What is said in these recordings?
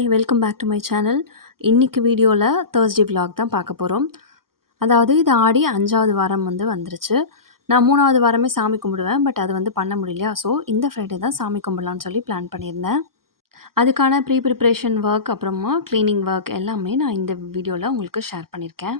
Hi welcome back to my channel. இன்னைக்கு வீடியோவில் Thursday vlog தான் பார்க்க போகிறோம். அதாவது இது ஆடி 5வது வாரம் வந்துருச்சு. நான் 3வது வாரமே சாமி கும்பிடுவேன். பட் அது பண்ண முடியலையா, ஸோ இந்த ஃப்ரைடே தான் சாமி கும்பிடலான்னு சொல்லி பிளான் பண்ணியிருந்தேன். அதுக்கான ப்ரிப்ரேஷன் ஒர்க் அப்புறமா க்ளீனிங் ஒர்க் எல்லாமே நான் இந்த வீடியோவில் உங்களுக்கு ஷேர் பண்ணியிருக்கேன்.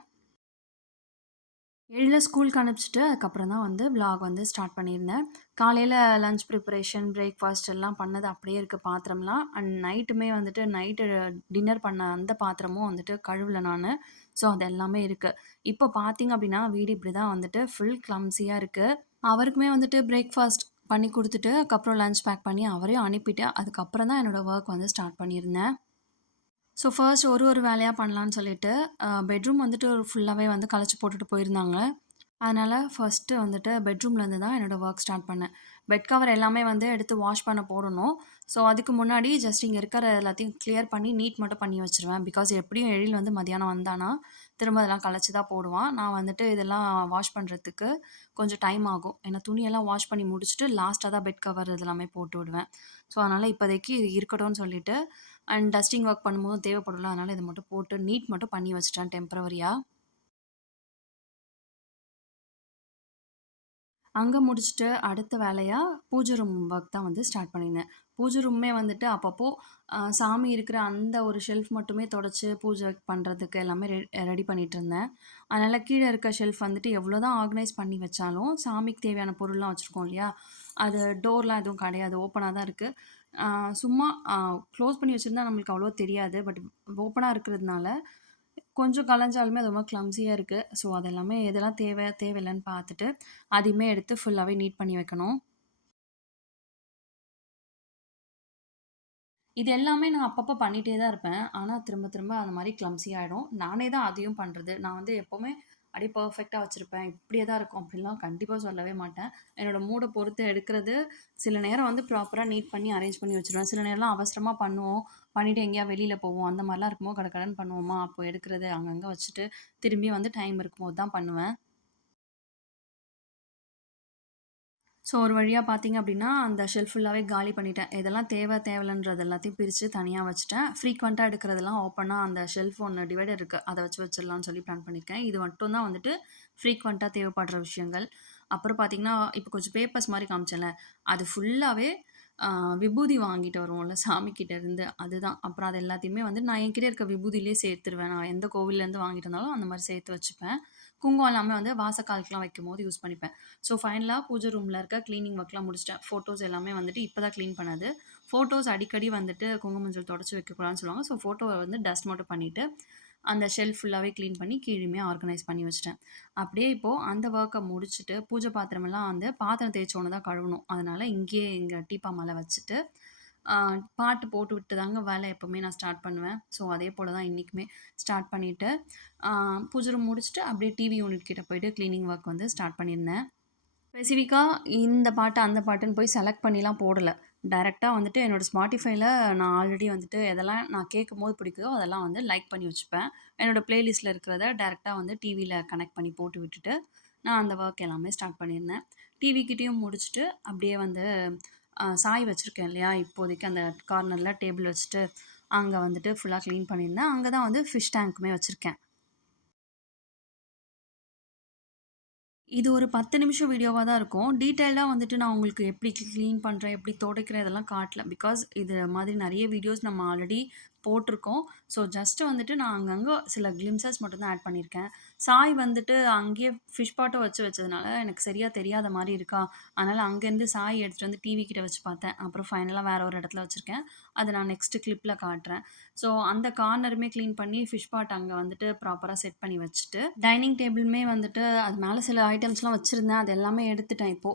எழில ஸ்கூலுக்கு அனுப்பிச்சிட்டு அதுக்கப்புறம் தான் vlog ஸ்டார்ட் பண்ணியிருந்தேன். காலையில் லஞ்ச் ப்ரிப்பரேஷன், பிரேக்ஃபாஸ்ட் எல்லாம் பண்ணது அப்படியே இருக்குது பாத்திரம்லாம். அண்ட் நைட்டுமே நைட்டு டின்னர் பண்ண அந்த பாத்திரமும் கழுவல நான். ஸோ அது எல்லாமே இருக்குது. இப்போ பார்த்தீங்க அப்படின்னா வீடு இப்படி தான் ஃபுல் கிளம்ஸியாக இருக்குது. அவருக்குமே பிரேக்ஃபாஸ்ட் பண்ணி கொடுத்துட்டு அதுக்கப்புறம் லஞ்ச் பேக் பண்ணி அவரையும் அனுப்பிட்டு அதுக்கப்புறம் தான் என்னோடய ஒர்க் ஸ்டார்ட் பண்ணியிருந்தேன். ஸோ ஃபர்ஸ்ட் ஒரு வேலையா பண்ணலான்னு சொல்லிட்டு, பெட்ரூம் ஒரு ஃபுல்லாவே கலச்சு போட்டுட்டு போயிருந்தாங்க. அதனால ஃபர்ஸ்ட்டு பெட்ரூம்லேருந்து தான் என்னோட ஒர்க் ஸ்டார்ட் பண்ணேன். பெட் கவர் எல்லாமே எடுத்து வாஷ் பண்ண போடணும். ஸோ அதுக்கு முன்னாடி ஜஸ்ட் இங்க இருக்கிற எல்லாத்தையும் கிளியர் பண்ணி நீட் மட்டும் பண்ணி வச்சுருவேன். பிகாஸ் எப்படியும் எழில் மதியானம் வந்தானா, திரும்ப அதெல்லாம் கலச்சு தான் போடுவான். நான் இதெல்லாம் வாஷ் பண்றதுக்கு கொஞ்சம் டைம் ஆகும். ஏன்னா துணியெல்லாம் வாஷ் பண்ணி முடிச்சுட்டு லாஸ்ட்டா தான் பெட் கவர் இதெல்லாமே போட்டு விடுவேன். ஸோ அதனால இப்போதைக்கு இது இருக்கட்டும்னு சொல்லிட்டு அண்ட் டஸ்டிங் ஒர்க் பண்ணும்போது தேவைப்படும்ல, அதனால இத மட்டும் போட்டு நீட் மட்டும் பண்ணி வச்சுட்டேன் டெம்பரவரியா. அங்க முடிச்சுட்டு அடுத்த வேலையா பூஜை ரூம் ஒர்க் தான் ஸ்டார்ட் பண்ணியிருந்தேன். பூஜை ரூமுமே அப்பப்போ சாமி இருக்கிற அந்த ஒரு ஷெல்ஃப் மட்டுமே தொடச்சு பூஜை பண்ணுறதுக்கு எல்லாமே ரெடி பண்ணிட்டுருந்தேன். அதனால கீழ இருக்க ஷெல்ஃப் எவ்வளோ தான் ஆர்கனைஸ் பண்ணி வச்சாலும், சாமிக்கு தேவையான பொருள்லாம் வச்சுருக்கோம் இல்லையா? அது டோர்லாம் எதுவும் கிடையாது. ஓப்பனா தான் இருக்கு. சும்மா க்ளோஸ் பண்ணி வச்சிருந்தா நம்மளுக்கு அவ்வளவா தெரியாது. பட் ஓப்பனா இருக்கிறதுனால கொஞ்சம் கலஞ்சாலுமே அது ரொம்ப கிளம்ஸியா இருக்கு. ஸோ அதெல்லாமே எதெல்லாம் தேவை, தேவையில்லன்னு பார்த்துட்டு, அதையுமே எடுத்து ஃபுல்லாவே நீட் பண்ணி வைக்கணும். இது எல்லாமே நான் அப்பப்போ பண்ணிட்டே தான் இருப்பேன். ஆனா திரும்ப திரும்ப அந்த மாரி கிளம்ஸி ஆயிடும். நானே தான் அதையும் பண்றது. நான் எப்பவுமே அப்படியே பெர்ஃபெக்ட்டா வச்சிருப்பேன். இப்படியே தான் இருக்கும் அப்படிலாம் கண்டிப்பா சொல்லவே மாட்டேன். என்னோட மூட பொறுத்து எடுக்கிறது. சில நேரம் ப்ராப்பரா நீட் பண்ணி அரேஞ்ச் பண்ணி வச்சுருவேன். சில நேரம்லாம் அவசரமா பண்ணுவோம். பண்ணிட்டு எங்கேயாவது வெளியில போவோம். அந்த மாரிலாம் இருக்கும்போது கடகடன்னு பண்ணுவோமா, அப்போ எடுக்கிறது அங்கங்க வச்சுட்டு, திரும்பி டைம் இருக்கும்போது தான் பண்ணுவேன். ஸோ ஒரு வழியா பார்த்தீங்க அப்படின்னா, அந்த ஷெல்ஃப் ஃபுல்லாவே காலி பண்ணிட்டேன். எதெல்லாம் தேவை, தேவையில்லன்றது எல்லாத்தையும் பிரிச்சு தனியா வச்சுட்டேன். ஃப்ரீக்வென்ட்டா எடுக்கிறதெல்லாம் ஓப்பனா அந்த ஷெல்ஃப் ஒண்ணு டிவைடர் இருக்கு. அத வச்சு வச்சிடலாம்னு சொல்லி பிளான் பண்ணியிருக்கேன். இது மட்டும் தான் ஃப்ரீக்வென்ட்டா தேவைப்படுற விஷயங்கள். அப்புறம் பார்த்தீங்கன்னா, இப்போ கொஞ்சம் பேப்பர்ஸ் மாரி காமிச்சேன்ல, அது ஃபுல்லாவே ஆ விபூதி வாங்கிட்டு வருவோம்ல சாமி கிட்ட இருந்து, அதுதான். அப்புறம் அது எல்லாத்தையுமே நான் என்கிட்ட இருக்க விபூதியிலேயே சேர்த்துருவேன். நான் எந்த கோவில்லேருந்து வாங்கிட்டு வந்தாலும் அந்த மாரி சேர்த்து வச்சுப்பேன். குங்குமம் எல்லாமே வாசக்காலுக்குலாம் வைக்கும்போது யூஸ் பண்ணிப்பேன். ஸோ ஃபைனலா பூஜை ரூம்ல இருக்க கிளீனிங் ஒர்க்லாம் முடிச்சுட்டேன். ஃபோட்டோஸ் எல்லாமே இப்ப தான் கிளீன் பண்ணது. ஃபோட்டோஸ் அடிக்கடி குங்கும மஞ்சள் தொடச்சு வைக்கக்கூடாதுன்னு சொல்லுவாங்க. ஸோ ஃபோட்டோவ டஸ்ட் மட்டும் பண்ணிட்டு, அந்த ஷெல்ஃப் ஃபுல்லாவே கிளீன் பண்ணி கீழயுமே ஆர்கனைஸ் பண்ணி வச்சுட்டேன். அப்படியே இப்போ அந்த ஒர்க்க முடிச்சுட்டு, பூஜை பாத்திரமெல்லாம் பாத்திரம் தேய்ச்ச உடனே தான் கழுவணும். அதனால இங்கேயே இங்க டீப்பா மேல வச்சுட்டு, ஆ பாட்டு போட்டு விட்டு தாங்க வேலை எப்பவுமே நான் ஸ்டார்ட் பண்ணுவேன். ஸோ அதே போல தான் இன்னைக்குமே ஸ்டார்ட் பண்ணிட்டு, ஆ பூஜை ரூம் முடிச்சுட்டு அப்படியே டிவி யூனிட் கிட்ட போயிட்டு கிளீனிங் ஒர்க் ஸ்டார்ட் பண்ணியிருந்தேன். ஸ்பெசிஃபிக்கா இந்த பாட்டு, அந்த பாட்டுன்னு போய் செலக்ட் பண்ணிலாம் போடல. டைரக்ட்டா என்னோட Spotifyல நான் ஆல்ரெடி எதெல்லாம் நான் கேட்கும்போது பிடிக்குதோ, அதெல்லாம் லைக் பண்ணி வச்சுப்பேன். என்னோட பிளேலிஸ்ட்ல இருக்கிறத டைரக்ட்டா டிவில கனெக்ட் பண்ணி போட்டு விட்டுட்டு, நான் அந்த ஒர்க் எல்லாமே ஸ்டார்ட் பண்ணியிருந்தேன். டிவி கிட்டயும் முடிச்சுட்டு, அப்படியே சாய் வச்சிருக்கேன் இல்லையா? இப்போதைக்கு அந்த கார்னர்ல டேபிள் வச்சுட்டு, அங்க ஃபுல்லா கிளீன் பண்ணியிருந்தேன். அங்க தான் ஃபிஷ் டேங்க்குமே வச்சிருக்கேன். இது ஒரு 10 நிமிஷம் வீடியோவா தான் இருக்கும். டீட்டெயில்டா நான் உங்களுக்கு எப்படி கிளீன் பண்றேன், எப்படி துடைக்கிறேன் இதெல்லாம் காட்டல. பிகாஸ் இது மாதிரி நெறைய வீடியோஸ் நம்ம ஆல்ரெடி போட்டிருக்கோம். ஸோ ஜஸ்ட் நான் அங்கங்க சில கிளிம்சஸ் மட்டும் தான் ஆட் பண்ணியிருக்கேன். சாய் அங்கேயே ஃபிஷ் பாட்டும் வச்சு வச்சதுனால எனக்கு சரியா தெரியாத மாரி இருக்கா, அதனால அங்கேருந்து சாய் எடுத்துட்டு டிவி கிட்ட வச்சு பார்த்தேன். அப்புறம் ஃபைனலா வேற ஒரு இடத்துல வச்சிருக்கேன். அத நான் நெக்ஸ்ட் கிளிப்ல காட்டுறேன். ஸோ அந்த கார்னருமே கிளீன் பண்ணி ஃபிஷ் பாட் அங்க ப்ராப்பரா செட் பண்ணி வச்சுட்டு, டைனிங் டேபிளுமே அது மேல சில ஐட்டம்ஸ்லாம் வச்சிருந்தேன். அது எல்லாமே எடுத்துட்டேன் இப்போ.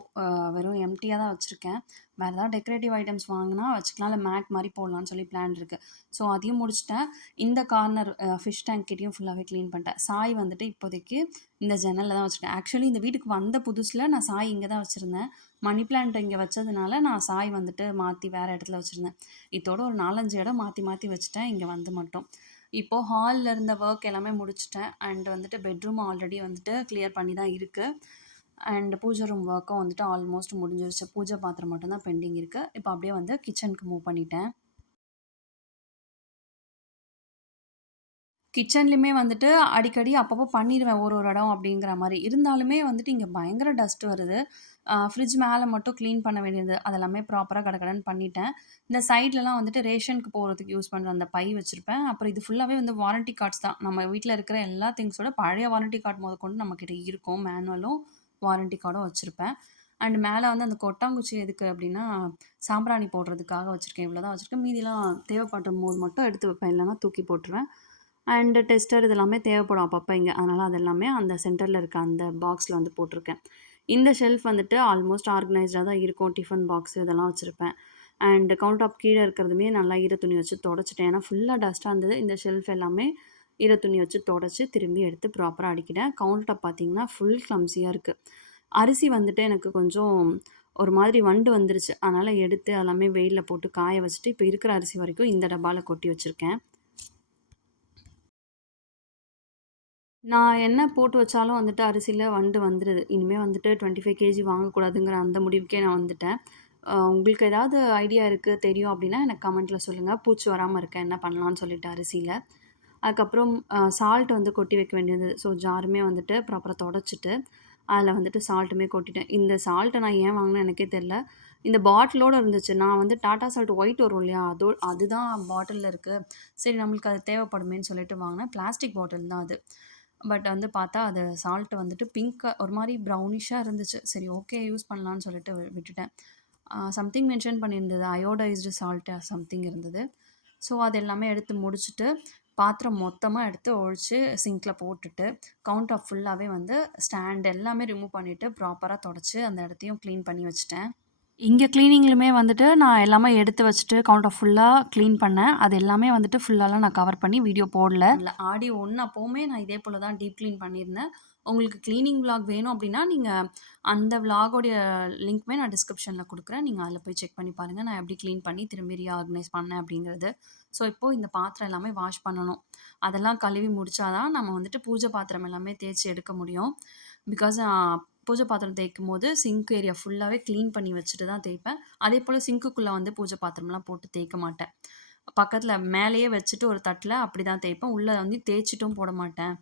வெறும் எம்ப்டியா தான் வச்சிருக்கேன். வேற ஏதாவது டெக்கரேட்டிவ் ஐட்டம்ஸ் வாங்குனா வச்சுக்கலாம். இல்ல மேட் மாரி போடலான்னு சொல்லி பிளான் இருக்கு. ஸோ அதையும் முடிச்சுட்டேன். இந்த கார்னர் ஃபிஷ் டேங்க் கிட்டயும் ஃபுல்லாவே கிளீன் பண்ணிட்டேன். சாய் இப்போதைக்கு இந்த ஜன்னல்ல தான் வச்சிருக்கேன். ஆக்சுவலி இந்த வீட்டுக்கு வந்த புதுசுல நான் சாய் இங்க தான் வச்சிருந்தேன். மணி பிளான்ட் இங்க வச்சதுனால நான் சாய் மாத்தி வேற இடத்துல வச்சிருந்தேன். இதோட ஒரு 4, 5 இடம் மாத்தி மாத்தி வச்சுட்டேன் இங்க மட்டும். இப்போ ஹால்ல இருந்த ஒர்க் எல்லாமே முடிச்சுட்டேன். அண்ட் பெட்ரூம் ஆல்ரெடி கிளியர் பண்ணி தான் இருக்கு. அண்ட் பூஜை ரூம் ஒர்க்கும் ஆல்மோஸ்ட் முடிஞ்சிருச்சு. பூஜை பாத்திரம் மட்டும் தான் பெண்டிங் இருக்கு. இப்போ அப்படியே கிச்சனுக்கு மூவ் பண்ணிட்டேன். கிச்சன்லயுமே வந்துட்டு அடிக்கடி அப்பப்போ பண்ணிருவேன் ஒரு ஒரு இடம் அப்படிங்கிற மாரி. இருந்தாலுமே வந்துட்டு இங்க பயங்கர டஸ்ட் வருது. ஃப்ரிட்ஜ் மேல மட்டும் கிளீன் பண்ண வேண்டியது. அதெல்லாமே ப்ராப்பரா கடகடன்னு பண்ணிட்டேன். இந்த சைட்லலாம் வந்துட்டு ரேஷனுக்கு போறதுக்கு யூஸ் பண்ற அந்த பை வச்சிருப்பேன். அப்புறம் இது ஃபுல்லாவே வந்து வாரண்டி கார்ட்ஸ் தான். நம்ம வீட்ல இருக்கிற எல்லா திங்ஸோட பழைய வாரண்டி கார்ட் மொதற்கொண்டு நம்மகிட்ட இருக்கும். மேனுவலும், வாரண்டி கார்டும் வச்சிருப்பேன். அண்ட் மேல வந்து அந்த கொட்டாங்குச்சி எதுக்கு அப்டின்னா, சாம்பிராணி போடுறதுக்காக வச்சிருக்கேன். இவ்வளோ தான் வச்சிருக்கேன். மீதிலாம் தேவைப்படும்போது மட்டும் எடுத்து வைப்பேன். இல்லன்னா தூக்கி போட்டுருவேன். அண்ட் டெஸ்டர் இது எல்லாமே தேவைப்படும் அப்பப்போ இங்க. அதனால அது எல்லாமே அந்த சென்டர்ல இருக்க அந்த பாக்ஸ்ல வந்து போட்டிருக்கேன். இந்த ஷெல்ஃப் வந்துட்டு ஆல்மோஸ்ட் ஆர்கனைஸ்டா தான் இருக்கும். டிஃபன் பாக்ஸ் இதெல்லாம் வச்சிருப்பேன். அண்ட் கவுண்டர் டாப் கீழ இருக்கிறதுமே நல்லா ஈர துணி வச்சு தொடச்சுட்டேன். ஏன்னா ஃபுல்லா டஸ்ட்டா இருந்தது. இந்த ஷெல்ஃப் எல்லாமே ஈர துணி வச்சு தொடச்சு, திரும்பி எடுத்து ப்ராப்பரா அடுக்கிட்டேன். கவுண்டர் டாப் பார்த்தீங்கன்னா, ஃபுல் கிளம்ஸியா இருக்கு. அரிசி வந்துட்டு எனக்கு கொஞ்சம் ஒரு மாதிரி வண்டு வந்துருச்சு. அதனால எடுத்து எல்லாமே வெயில்ல போட்டு காய வச்சுட்டு, இப்ப இருக்கிற அரிசி வரைக்கும் இந்த டப்பால கொட்டி வச்சிருக்கேன். நான் என்ன போட்டு வச்சாலும் வந்துட்டு அரிசியில வண்டு வந்துருது. இனிமே வந்துட்டு 25 கேஜி வாங்கக்கூடாதுங்கிற அந்த முடிவுக்கே நான் வந்துட்டேன். உங்களுக்கு ஏதாவது ஐடியா இருக்கு, தெரியும் அப்டின்னா எனக்கு கமெண்ட்ல சொல்லுங்க. பூச்சி வராம இருக்க என்ன பண்ணலான்னு சொல்லிட்டு அரிசியில. அதுக்கப்புறம் சால்ட் வந்து கொட்டி வைக்க வேண்டியது. ஸோ ஜாருமே வந்துட்டு ப்ராப்பரா தொடச்சுட்டு, அதில வந்துட்டு சால்ட்டுமே கொட்டிட்டேன். இந்த சால்ட்ட நான் ஏன் வாங்குனேன்னு எனக்கே தெரியல. இந்த பாட்டிலோட இருந்துச்சு. நான் வந்து டாட்டா சால்ட் ஒயிட் வரும் இல்லையா? அதுதான் பாட்டில்ல இருக்கு. சரி நம்மளுக்கு அது தேவைப்படுமேன்னு சொல்லிட்டு வாங்குனேன். பிளாஸ்டிக் பாட்டில் தான் அது. பட் வந்து பார்த்தா, அது சால்ட் வந்துட்டு ஒரு மாரி ப்ரௌனிஷா இருந்துச்சு. சரி ஓகே யூஸ் பண்ணலான்னு சொல்லிட்டு விட்டுட்டேன். சம்திங் மென்ஷன் பண்ணியிருந்தது. அயோடைஸ்டு சால்ட் சம்திங் இருந்தது. ஸோ, அது எல்லாமே எடுத்து முடிச்சுட்டு, பாத்திரம் மொத்தமா எடுத்து ஒழிச்சு சிங்க்ல போட்டுட்டு, கவுண்டர் டாப் ஃபுல்லாவே வந்து ஸ்டாண்ட் எல்லாமே ரிமூவ் பண்ணிட்டு, ப்ராப்பரா தொடச்சு அந்த இடத்தையும் கிளீன் பண்ணி வச்சுட்டேன். இங்க கிளீனிங்லுமே வந்துட்டு நான் எல்லாமே எடுத்து வச்சுட்டு கவுண்டர் ஃபுல்லா கிளீன் பண்ணேன். அது எல்லாமே வந்துட்டு ஃபுல்லாலாம் நான் கவர் பண்ணி வீடியோ போடல. ஆடி 1 அப்பவுமே நான் இதே போல தான் டீப் கிளீன் பண்ணியிருந்தேன். உங்களுக்கு கிளீனிங் விளாக் வேணும் அப்டின்னா, நீங்க அந்த விளாகோடைய லிங்க்குமே நான் டிஸ்கிரிப்ஷன்ல குடுக்குறேன். நீங்க அதில போய் செக் பண்ணி பாருங்க. நான் எப்படி கிளீன் பண்ணி திரும்பி ரீஆர்கனைஸ் பண்ணேன் அப்படிங்கிறது. ஸோ, இப்போ இந்த பாத்திரம் எல்லாமே வாஷ் பண்ணணும். அதெல்லாம் கழுவி முடிச்சா தான் நம்ம வந்துட்டு பூஜை பாத்திரம் எல்லாமே தேய்ச்சு எடுக்க முடியும். பிகாஸ் பூஜை பாத்திரம் தேய்க்கும்போது சிங்க் ஏரியா ஃபுல்லாவே கிளீன் பண்ணி வச்சுட்டு தான் தேய்ப்பேன். அதேபோல சிங்க்குக்குள்ள வந்து பூஜை பாத்திரம்லாம் போட்டு தேய்க்க மாட்டேன். பக்கத்துல மேலேயே வச்சுட்டு ஒரு தட்டுல அப்படிதான் தேய்ப்பேன். உள்ள வந்து தேய்ச்சுட்டும் போட மாட்டேன்.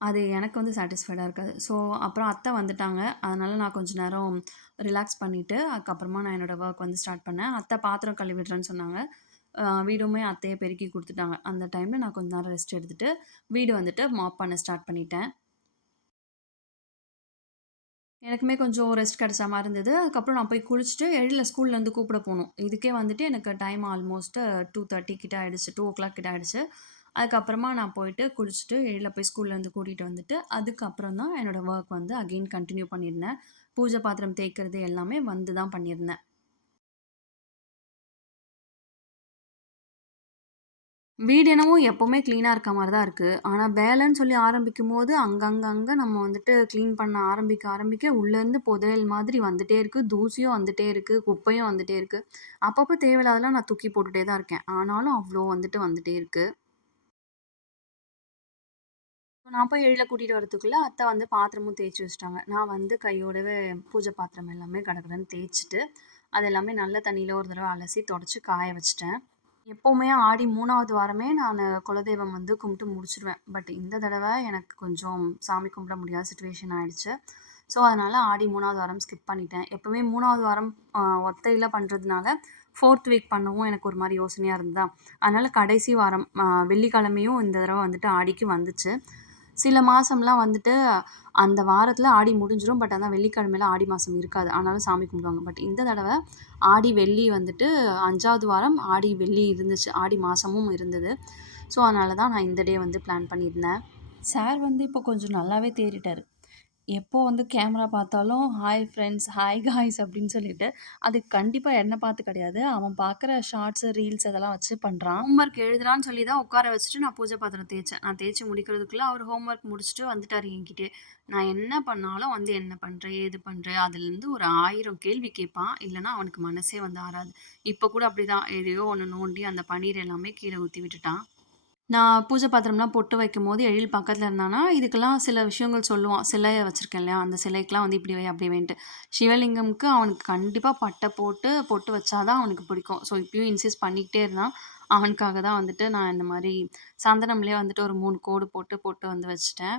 அது எனக்கு வந்து சாட்டிஸ்ஃபைடா இருக்காது. ஸோ, அப்புறம் அத்தை வந்துட்டாங்க. அதனால நான் கொஞ்ச நேரம் ரிலாக்ஸ் பண்ணிட்டு, அதுக்கப்புறமா நான் என்னோட வொர்க் வந்து ஸ்டார்ட் பண்ணேன். அத்தை பாத்திரம் கழுவி விடுறேன்னு சொன்னாங்க. வீடுமே அத்தையே பெருக்கி குடுத்துட்டாங்க. அந்த டைம்ல நான் கொஞ்ச நேரம் ரெஸ்ட் எடுத்துட்டு, வீடு வந்துட்டு மாப் பண்ண ஸ்டார்ட் பண்ணிட்டேன். எனக்குமே கொஞ்சம் ரெஸ்ட் கிடைச்ச மாரி இருந்தது. அதுக்கப்புறம் நான் போய் குளிச்சுட்டு, எழில ஸ்கூல்லேருந்து கூப்பிட போணும். இதுக்கே வந்துட்டு எனக்கு டைம் ஆல்மோஸ்ட் 2:30 கிட்ட ஆயிடுச்சு. 2:00 கிட்ட ஆயிடுச்சு. அதுக்கப்புறமா நான் போயிட்டு குளிச்சுட்டு, எழில போய் ஸ்கூல்லேருந்து கூட்டிட்டு வந்துட்டு, அதுக்கப்புறம் தான் என்னோட வொர்க் வந்து அகைன் கன்டின்யூ பண்ணியிருந்தேன். பூஜை பாத்திரம் தேய்க்கிறது எல்லாமே வந்து தான் பண்ணியிருந்தேன். வீடு என்னமோ எப்பவுமே கிளீனா இருக்க மாரி தான் இருக்கு. ஆனா வேலைன்னு சொல்லி ஆரம்பிக்கும்போது, அங்க நம்ம வந்துட்டு கிளீன் பண்ண ஆரம்பிக்க உள்ளேருந்து புதையல் மாதிரி வந்துட்டே இருக்கு. தூசியும் வந்துட்டே இருக்கு. குப்பையும் வந்துட்டே இருக்கு. அப்பப்போ தேவையில்லாததெல்லாம் நான் தூக்கி போட்டுட்டே தான் இருக்கேன். ஆனாலும் அவ்ளோ வந்துட்டே இருக்கு. நான் போய் எழில கூட்டிட்டு வரதுக்குள்ள அத்தை வந்து பாத்திரமும் தேய்ச்சு வச்சுட்டாங்க. நான் வந்து கையோடவே பூஜை பாத்திரம் எல்லாமே கடகடன்னு தேய்ச்சுட்டு, அது எல்லாமே நல்ல தண்ணீல ஒரு தடவ அலசி தொடச்சு காய வச்சுட்டேன். எப்பவுமே ஆடி 3வது வாரமே நானு குலதெய்வம் வந்து கும்பிட்டு முடிச்சுருவேன். பட் இந்த தடவ எனக்கு கொஞ்சம் சாமி கும்பிட முடியாத சிச்சுவேஷன் ஆயிடுச்சு. ஸோ, அதனால ஆடி 3வது வாரம் ஸ்கிப் பண்ணிட்டேன். எப்பவுமே 3வது வாரம் ஒத்தையில பண்றதுனால, 4த் வீக் பண்ணவும் எனக்கு ஒரு மாரி யோசனையா இருந்ததா, அதனால கடைசி வாரம் வெள்ளிக்கிழமையும் இந்த தடவ வந்துட்டு ஆடிக்கு வந்துச்சு. சில மாசம்லாம் வந்துட்டு அந்த வாரத்தில ஆடி முடிஞ்சிரும். பட் ஆனா வெள்ளிக்கிழமையில ஆடி மாசம் இருக்காது. ஆனாலும் சாமி கும்பிடுவாங்க. பட் இந்த தடவ ஆடி வெள்ளி வந்துட்டு 5வது வாரம் ஆடி வெள்ளி இருந்துச்சு. ஆடி மாசமும் இருந்தது. ஸோ, அதனால தான் நான் இந்த டே வந்து பிளான் பண்ணியிருந்தேன். சார் வந்து இப்போ கொஞ்சம் நல்லாவே தேறிட்டாரு. எப்போ வந்து கேமரா பார்த்தாலும், "ஹாய் ஃப்ரெண்ட்ஸ், ஹாய் காய்ஸ்" அப்படின்னு சொல்லிட்டு, அது கண்டிப்பா என்ன பார்த்து கிடையாது. அவன் பார்க்குற ஷார்ட்ஸ், ரீல்ஸ் அதெல்லாம் வச்சு பண்றான். ஹோம்வொர்க் எழுதுறான்னு சொல்லி தான் உட்கார வச்சுட்டு நான் பூஜை பாத்திரம் தேய்ச்சேன். நான் தேய்ச்சு முடிக்கிறதுக்குள்ள அவர் ஹோம்வொர்க் முடிச்சுட்டு வந்துட்டாரு என்கிட்டயே. நான் என்ன பண்ணாலும் வந்து "என்ன பண்ற? ஏது பண்ற?" அதுலேருந்து ஒரு 1000 கேள்வி கேட்பான். இல்லன்னா அவனுக்கு மனசே வந்து ஆறாது. இப்போ கூட அப்படிதான். எதையோ ஒண்ணு நோண்டி அந்த பன்னீர் எல்லாமே கீழ ஊத்தி விட்டுட்டான். நான் பூஜை பாத்திரம்லாம் பொட்டு வைக்கும்போது எழில் பக்கத்துல இருந்தான்னா, இதுக்கெல்லாம் சில விஷயங்கள் சொல்லுவான். சிலைய வச்சிருக்கேன் இல்லையா? அந்த சிலைக்கெல்லாம் வந்து இப்படி வை, அப்படி வைன்ட்டு. சிவலிங்கம்க்கு அவனுக்கு கண்டிப்பா பட்டை போட்டு பொட்டு வச்சா தான் அவனுக்கு பிடிக்கும். ஸோ இப்பயும் இன்சிஸ்ட் பண்ணிக்கிட்டே இருந்தான். அவனுக்காக தான் வந்துட்டு நான் இந்த மாரி சந்தனம்லயே வந்துட்டு ஒரு 3 கோடு போட்டு, போட்டு வந்து வச்சுட்டேன்.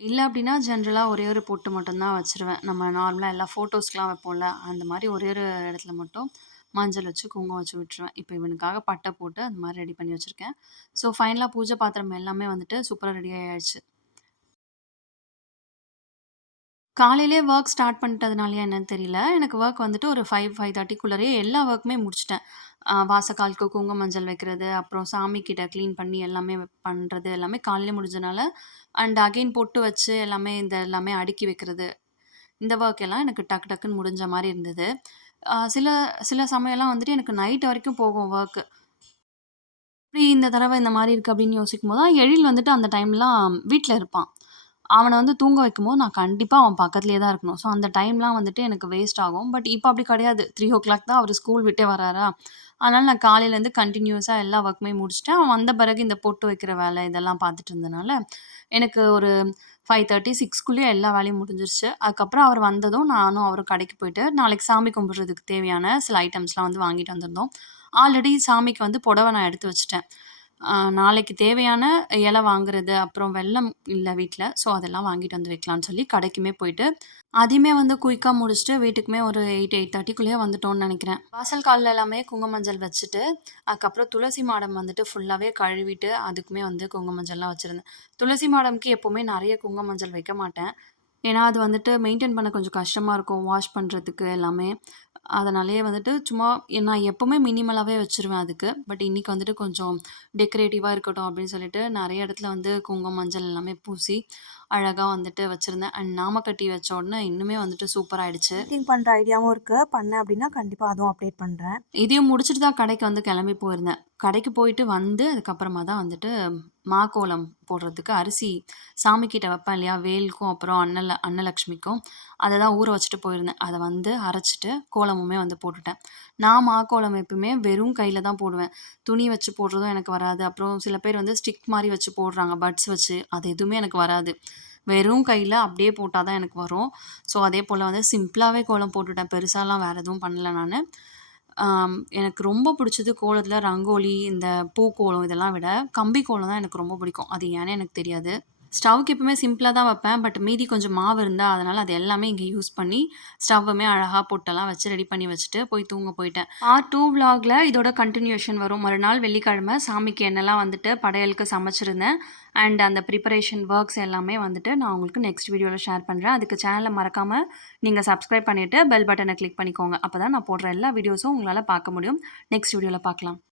இல்ல அப்டின்னா, ஜென்ரலா ஒரே ஒரு பொட்டு மட்டும் தான் வச்சுருவேன். நம்ம நார்மலா எல்லா ஃபோட்டோஸ்க்குலாம் வைப்போம்ல, அந்த மாரி ஒரே ஒரு இடத்துல மட்டும் மஞ்சள் வச்சு, குங்குமம் வச்சு விட்டுருவேன். இப்ப இவனுக்காக பட்ட போட்டு அந்த மாரி ரெடி பண்ணி வச்சிருக்கேன். ஸோ ஃபைனலா பூஜை பாத்திரம் எல்லாமே வந்துட்டு சூப்பரா ரெடி ஆயாச்சு. காலையிலேயே வொர்க் ஸ்டார்ட் பண்ணிட்டதுனாலயா என்னன்னு தெரியல. எனக்கு வொர்க் வந்துட்டு ஒரு 5, 5:30க்குள்ளரயே எல்லா வொர்க்குமே முடிச்சுட்டேன். வாசக்காலுக்கு குங்கும மஞ்சள் வைக்கிறது, அப்புறம் சாமி கிட்ட கிளீன் பண்ணி எல்லாமே பண்றது எல்லாமே காலையிலே முடிஞ்சனால, அண்ட் அகைன் பொட்டு வச்சு எல்லாமே எல்லாமே அடுக்கி வைக்கிறது. இந்த வொர்க் எல்லாம் எனக்கு டக்கு டக்குன்னு முடிஞ்ச மாரி இருந்தது. சில சில சமயம்லாம் வந்துட்டு எனக்கு நைட் வரைக்கும் போகும் வொர்க்கு. "எப்படி இந்த தடவ இந்த மாரி இருக்கு?" அப்படின்னு யோசிக்கும்போது தான் எழில் வந்துட்டு அந்த டைம்லாம் வீட்ல இருப்பான். அவன வந்து தூங்க வைக்கும்போது நான் கண்டிப்பா அவன் பக்கத்திலேயே தான் இருக்கணும். ஸோ அந்த டைம்லாம் வந்துட்டு எனக்கு வேஸ்ட் ஆகும். பட் இப்ப அப்படி கிடையாது. 3:00 தான் அவரு ஸ்கூல் விட்டே வராரா, அதனால நான் காலையிலேருந்து கன்டினியூஸா எல்லா ஒர்க்குமே முடிச்சுட்டேன். அவன் வந்த பிறகு இந்த பொட்டு வைக்கிற வேலை இதெல்லாம் பார்த்துட்டு இருந்தனால, எனக்கு ஒரு 5:30, 6க்குள்ளயே எல்லா வேலையும் முடிஞ்சிருச்சு. அதுக்கப்புறம் அவர் வந்ததும் நானும் அவரும் கடைக்கு போயிட்டு, நாளைக்கு சாமி கும்பிடுறதுக்கு தேவையான சில ஐட்டம்ஸ்லாம் வந்து வாங்கிட்டு வந்திருந்தோம். ஆல்ரெடி சாமிக்கு வந்து புடவ நான் எடுத்து வச்சுட்டேன். நாளைக்கு தேவையான இலை வாங்குறது, அப்புறம் வெல்லம் இல்ல வீட்ல. ஸோ அதெல்லாம் வாங்கிட்டு வந்து வைக்கலான்னு சொல்லி கடைக்குமே போயிட்டு, அதையுமே வந்து குயிக்கா முடிச்சுட்டு வீட்டுக்குமே ஒரு 8, 8:30க்குள்ளேயே வந்துட்டோம்னு நெனைக்கிறேன். வாசல் கால்ல எல்லாமே குங்கும மஞ்சள் வச்சுட்டு, அதுக்கப்புறம் துளசி மாடம் வந்துட்டு ஃபுல்லாவே கழுவிட்டு, அதுக்குமே வந்து குங்கும மஞ்சள்லாம் வச்சிருந்தேன். துளசி மாடம்க்கு எப்பவுமே நெறைய குங்கும மஞ்சள் வைக்க மாட்டேன். ஏன்னா, அது வந்துட்டு மெயின்டெயின் பண்ண கொஞ்சம் கஷ்டமா இருக்கும். வாஷ் பண்றதுக்கு எல்லாமே. அதனாலேயே வந்துட்டு சும்மா நான் எப்பவுமே மினிமலாவே வச்சுருவேன் அதுக்கு. பட் இன்னைக்கு வந்துட்டு கொஞ்சம் டெக்கரேட்டிவா இருக்கட்டும் அப்படின்னு சொல்லிட்டு, நெறைய இடத்துல வந்து குங்குமம், மஞ்சள் எல்லாமே பூசி, அழகா வந்துட்டு வச்சிருந்தேன். அண்ட் நாமக்கட்டி வச்ச உடனே இன்னுமே வந்துட்டு சூப்பராயிடுச்சு. எடிட்டிங் பண்ற ஐடியாவும் இருக்கு. பண்ணேன் அப்டின்னா, கண்டிப்பா அதுவும் அப்டேட் பண்றேன். இதையும் முடிச்சுட்டு தான் கடைக்கு வந்து கிளம்பி போயிருந்தேன். கடைக்கு போயிட்டு வந்து, அதுக்கப்புறமா தான் வந்துட்டு மாக்கோலம் போடுறதுக்கு அரிசி சாமி கிட்ட வைப்பேன் இல்லையா? வேலுக்கும், அப்புறம் அன்னலக்ஷ்மிக்கும். அத தான் ஊற வச்சுட்டு போயிருந்தேன். அத வந்து அரைச்சுட்டு, கோலமுமே வந்து போட்டுட்டேன். நான் மாக்கோலம் எப்பவுமே வெறும் கையில தான் போடுவேன். துணி வச்சு போடுறதும் எனக்கு வராது. அப்புறம் சில பேர் வந்து ஸ்டிக் மாரி வச்சு போடுறாங்க, பட்ஸ் வச்சு. அது எதுவுமே எனக்கு வராது. வெறும் கையில அப்படியே போட்டா தான் எனக்கு வரும். ஸோ, அதே போல வந்து சிம்பிளாவே கோலம் போட்டுட்டேன். பெருசாலாம் வேற எதுவும் பண்ணல நானு. எனக்கு ரொம்ப பிடிச்சது கோலத்தில ரங்கோலி, இந்த பூக்கோலம் இதெல்லாம் விட, கம்பி கோலம் தான் எனக்கு ரொம்ப பிடிக்கும். அது ஏன்னே எனக்கு தெரியாது. ஸ்டவ்வுக்கு எப்பவுமே சிம்பிளா தான் வைப்பேன். பட் மீதி கொஞ்சம் மாவு இருந்தா, அதனால அது எல்லாமே இங்க யூஸ் பண்ணி, ஸ்டவ்வுமே அழகா பொட்டெல்லாம் வச்சு ரெடி பண்ணி வச்சுட்டு போய் தூங்க போயிட்டேன். பார்ட் 2 விளாக்ல இதோட கன்டினியூஷன் வரும். மறுநாள் வெள்ளிக்கிழமை சாமிக்கு என்னலாம் வந்துட்டு படையலுக்கு சமைச்சிருந்தேன். அண்ட் அந்த ப்ரிப்பரேஷன் ஒர்க்ஸ் எல்லாமே வந்துட்டு நான் உங்களுக்கு நெக்ஸ்ட் வீடியோல ஷேர் பண்றேன். அதுக்கு சேனல மறக்காம நீங்க சப்ஸ்கிரைப் பண்ணிட்டு பெல் பட்டன கிளிக் பண்ணிக்கோங்க. அப்பதான் நான் போடுற எல்லா வீடியோஸும் உங்களால பார்க்க முடியும். நெக்ஸ்ட் வீடியோல பார்க்கலாம்.